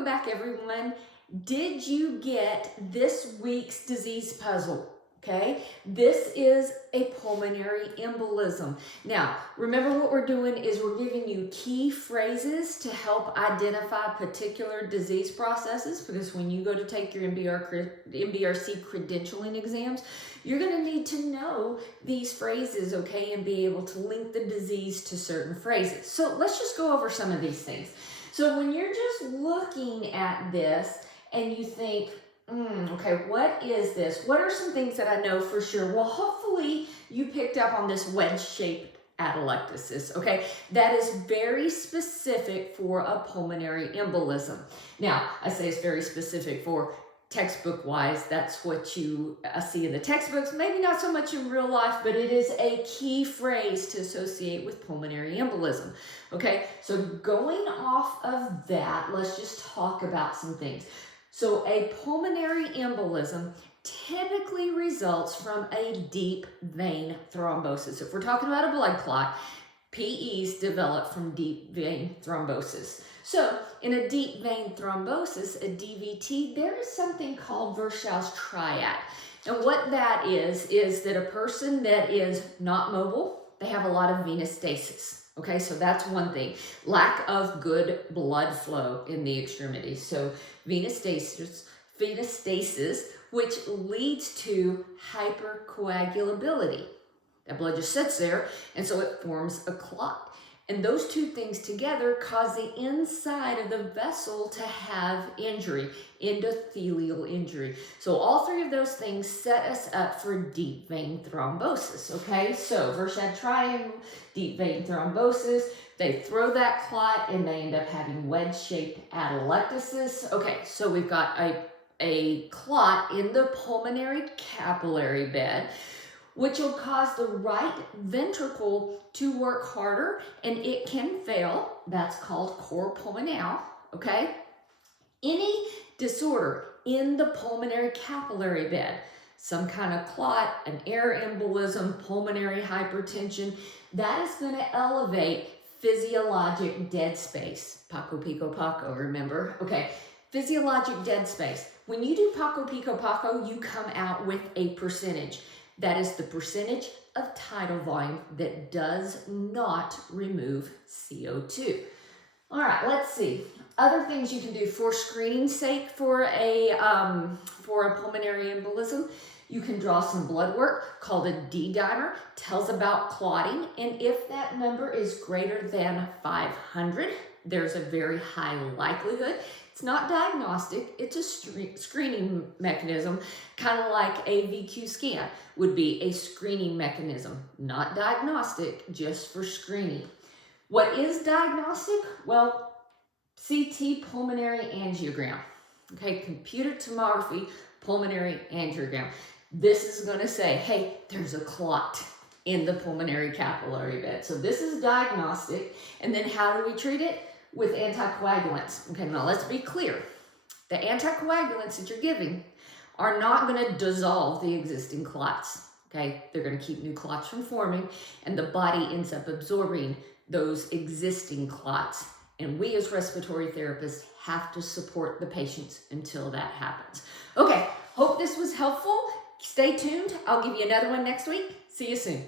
welcome back everyone. Did you get this week's disease puzzle? Okay, this is a pulmonary embolism. Now, remember what we're doing is we're giving you key phrases to help identify particular disease processes, because when you go to take your MBRC credentialing exams, you're going to need to know these phrases, okay, and be able to link the disease to certain phrases. So let's just go over some of these things. So when you're just looking at this and you think, okay, what is this? What are some things that I know for sure? Well, hopefully you picked up on this wedge-shaped atelectasis, okay? That is very specific for a pulmonary embolism. Now, I say it's very specific for textbook-wise. That's what you see in the textbooks, maybe not so much in real life, but it is a key phrase to associate with pulmonary embolism, okay? So going off of that, let's just talk about some things. So a pulmonary embolism typically results from a deep vein thrombosis. If we're talking about a blood clot, PEs develop from deep vein thrombosis. So in a deep vein thrombosis, a DVT, there is something called Virchow's triad. And what that is that a person that is not mobile, they have a lot of venous stasis. Okay, so that's one thing. Lack of good blood flow in the extremities. So venous stasis, which leads to hypercoagulability. That blood just sits there, and so it forms a clot. And those two things together cause the inside of the vessel to have injury, endothelial injury. So all three of those things set us up for deep vein thrombosis, okay? So Virchow triangle, deep vein thrombosis, they throw that clot and they end up having wedge-shaped atelectasis. Okay, so we've got a clot in the pulmonary capillary bed, which will cause the right ventricle to work harder and it can fail. That's called cor pulmonale, okay? Any disorder in the pulmonary capillary bed, some kind of clot, an air embolism, pulmonary hypertension, that is going to elevate physiologic dead space. Paco, pico, paco, remember? Okay, physiologic dead space. When you do Paco, pico, paco, you come out with a percentage. That is the percentage of tidal volume that does not remove CO2. All right, let's see. Other things you can do for screening's sake for a pulmonary embolism. You can draw some blood work called a D-dimer, tells about clotting, and if that number is greater than 500, there's a very high likelihood. It's not diagnostic, it's a screening mechanism, kind of like a VQ scan would be a screening mechanism, not diagnostic, just for screening. What is diagnostic? Well, CT pulmonary angiogram, okay, computer tomography pulmonary angiogram. This is going to say, hey, there's a clot in the pulmonary capillary bed. So this is diagnostic, and then how do we treat it? With anticoagulants. Okay, now let's be clear. The anticoagulants that you're giving are not going to dissolve the existing clots. Okay, they're going to keep new clots from forming, and the body ends up absorbing those existing clots. And we as respiratory therapists have to support the patients until that happens. Okay, hope this was helpful. Stay tuned. I'll give you another one next week. See you soon.